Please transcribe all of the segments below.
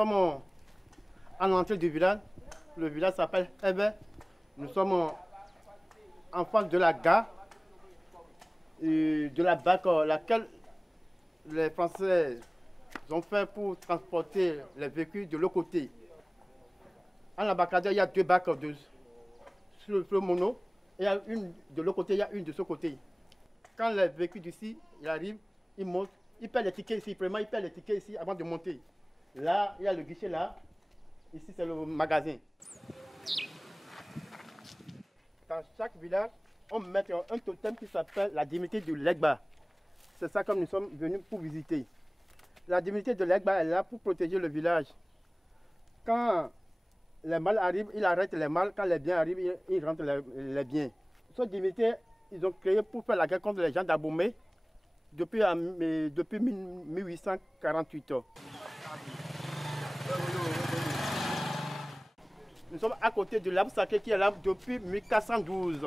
sommes à l'entrée du village. Le village s'appelle Hébé. Nous sommes en face de la gare et de la barque laquelle les Français ont fait pour transporter les véhicules de l'autre côté. À l'embarcadère, il y a deux barques sur le mono. Et il y a une de l'autre côté, il y a une de ce côté. Quand les véhicules d'ici, ils arrivent, ils montent, ils paient les tickets ici. Premièrement, ils paient les tickets ici avant de monter. Là, il y a le guichet là. Ici, c'est le magasin. Dans chaque village, on met un totem qui s'appelle la divinité de l'Egba. C'est ça que nous sommes venus pour visiter. La divinité de l'Egba est là pour protéger le village. Quand les mâles arrivent, il arrête les mâles. Quand les biens arrivent, il rentre les biens. Cette divinité, ils ont créé pour faire la guerre contre les gens d'Abomey depuis 1848. Nous sommes à côté de l'arbre sacré qui est là depuis 1412.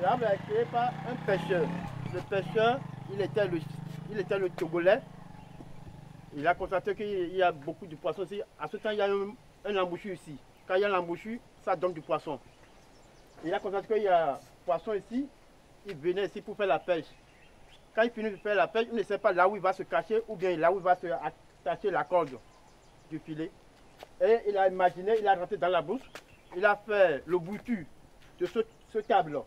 L'arbre est créé par un pêcheur. Le pêcheur, il était le Togolais. Il a constaté qu'il y a beaucoup de poissons ici. À ce temps, il y a un embouchure ici. Quand il y a l'embouchure, ça donne du poisson. Il a constaté qu'il y a poisson ici. Il venait ici pour faire la pêche. Quand il finit de faire la pêche, il ne sait pas là où il va se cacher ou bien là où il va se attacher la corde du filet. Et il a imaginé, il a rentré dans la bouche, il a fait le boutu de ce câble.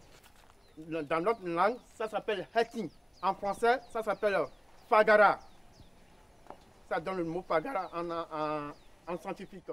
Dans notre langue, ça s'appelle hetting. En français, ça s'appelle fagara. Ça donne le mot fagara en scientifique.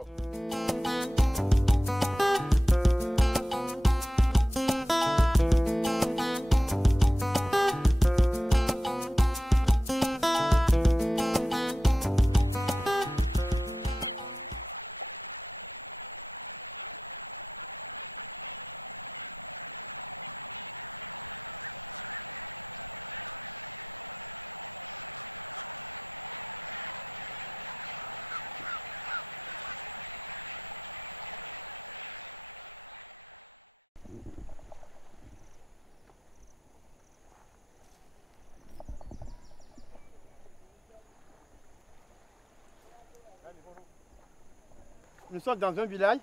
Nous sommes dans un village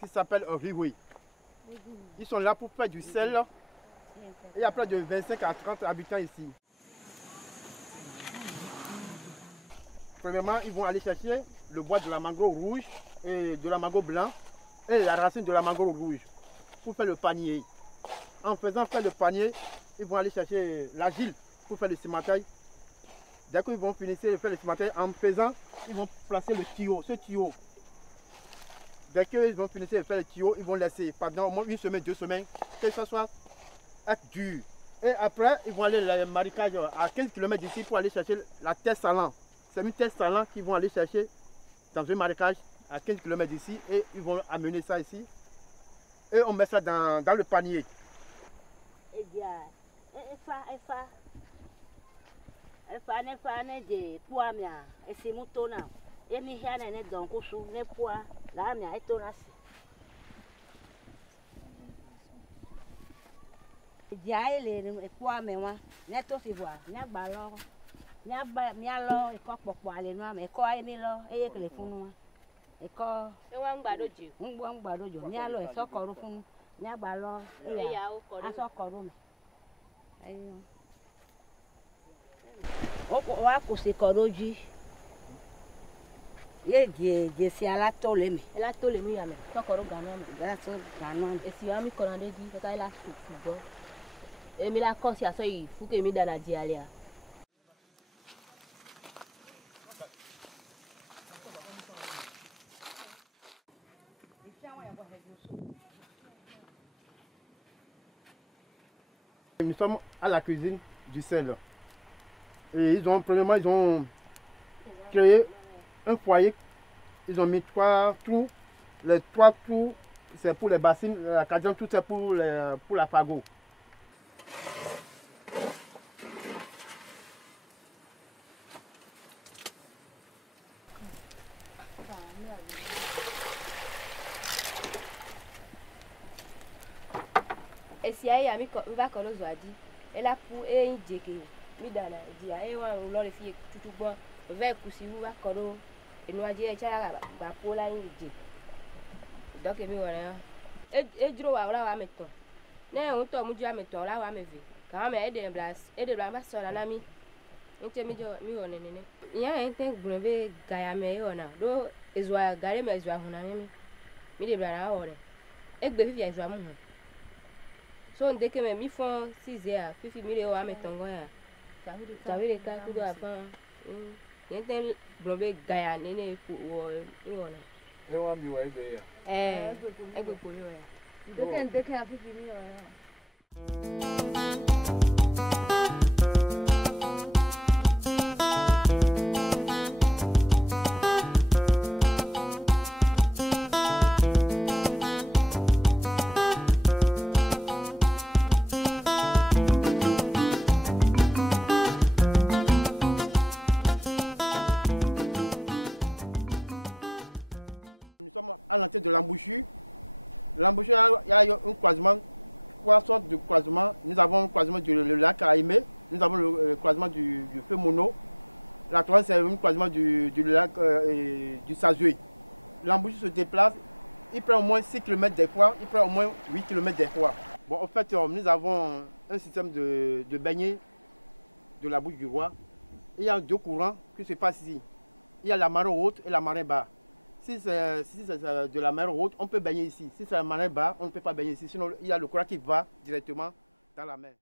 qui s'appelle Riwi. Ils sont là pour faire du sel. Il y a près de 25 à 30 habitants ici. Premièrement, ils vont aller chercher le bois de la mangrove rouge et de la mangrove blanc et la racine de la mangrove rouge pour faire le panier. En faisant faire le panier, ils vont aller chercher l'argile pour faire le cimentaire. Dès qu'ils vont finir de faire le cimentaire, en faisant, ils vont placer le tuyau, ce tuyau. Dès qu'ils vont finir de faire le tuyau, ils vont laisser pendant au moins une semaine, 2 semaines, que ça soit dur. Et après, ils vont aller le marécage à 15 km d'ici pour aller chercher la terre salante. C'est une terre salante qu'ils vont aller chercher dans un marécage à 15 km d'ici et ils vont amener ça ici. Et on met ça dans le panier. Nous sommes à la cuisine du sel. Et premièrement, ils ont créé un foyer. Ils ont mis 3 trous. Les 3 trous, c'est pour les bassines. La 4e trou, c'est pour la fagot. Et si elle a mis va qu'on nous a dit, elle a pour un djeke, mi dans la dia, et on l'a fait tout bon, vers Koussi ou va qu'on Et nous a dit, tu as la pola dit. Donc, il me dit, et je vois là, on ton. Ne, on t'a dit, on là, on me vu. Quand même, et de la sur la ami. On te mis au nez. Il y a un temps brevet Gayame, on a. Do, is what Garim is one. Mi de bla ore. Ek be vivia joa mu. So ndeke me mi fon 6 ya, 50 million wa metongo ya. Tawire ka kudo afan. Yenten brevet Gaya nene wo iwona. E wa mi wa ibe ya. Egbe polo ya. Ndeke ya 50 million ya. Nous sommes à l'entrée de l'embouchure. L'embouchure, il y a un croisement, 3 sortes de croisements. Nous avons le croisement du lac Aïmé, nous avons le croisement du feu Mono. La troisième, c'est un croisement du lac du Sazué. L'embouchure se déplace, il prend au moins 6 km des fois, il prend au moins 8 km des fois. Bon, en fait, nous avons un système de baignée de la bouche du roi. Il y a 2 courants qui se passent ici. Il y a la marée haute et la marée basse. Si c'est de la mer haute, on peut baigner ici. Si c'est la marée basse, on ne peut pas baigner ici. Sinon, il y a le courant qui va directement dans la mer.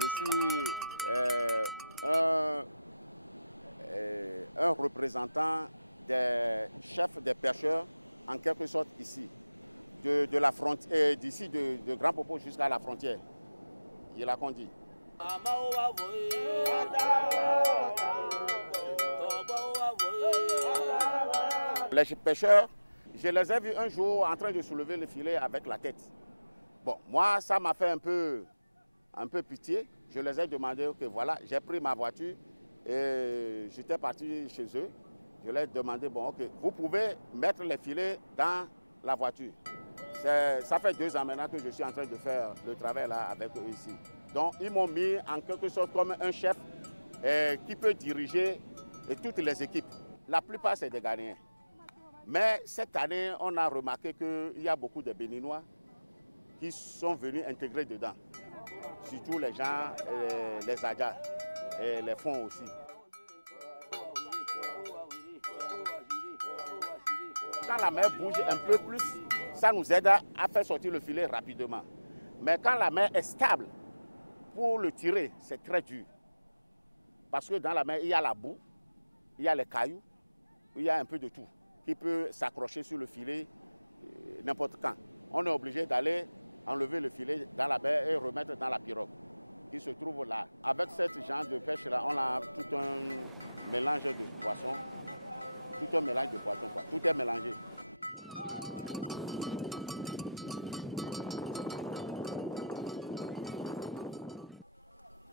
Je suis un représentant des chefs des pêcheurs, en quelque sorte ici, de la frontière, d'ici de Grand Popo jusqu'à la frontière. Il a qu'on dit. Les pêcheurs, je les ai vus un jour en train de soulever le filet avec la tête. Bon, moi, ça m'a fait un peu pitié. Je les ai demandé que voilà, j'ai pris ma voiture et j'étais parti chez eux. Je leur ai demandé, bon, ok, vous pouvez mettre les filets dans la voiture. Ça fait 2 ans maintenant que je suis en train de faire le travail là avec eux ici. Donc, ils m'ont mis en quelque sorte comme un chef qui peut diriger toutes les équipes. La plupart, c'est des Ghanéens. Mais cette année, on a remarqué qu'il y a beaucoup de Béninois qui sont venus intégrer dedans. Surtout les gens, les Adjas et les fonds aussi. Quand la mer bouge un peu plus, ça nous aide à faire sortir le filet rapidement. Mais quand la mer est stable, pour le tirer, c'est très dur. Parce que dans la mer, il y a la boue, il y a les cailloux, il y a un peu de tout qui peut s'accrocher sur le filet n'importe quand. On est obligé d'aller enlever le filet dans la mer et remettre dans la pirogue qui se trouve là. Avec ce genre de pêche-là, on a tout un mélange de poissons. Tout un mélange de poissons, quoi. Tout est mélangé.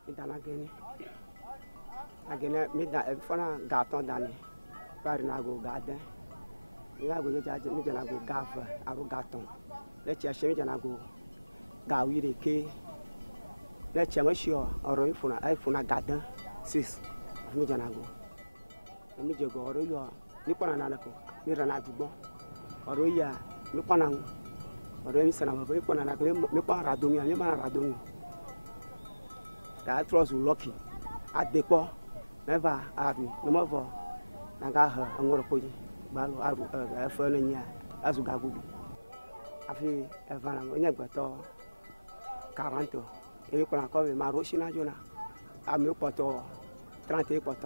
Et puis, on a encore ma rochina, 30 potes.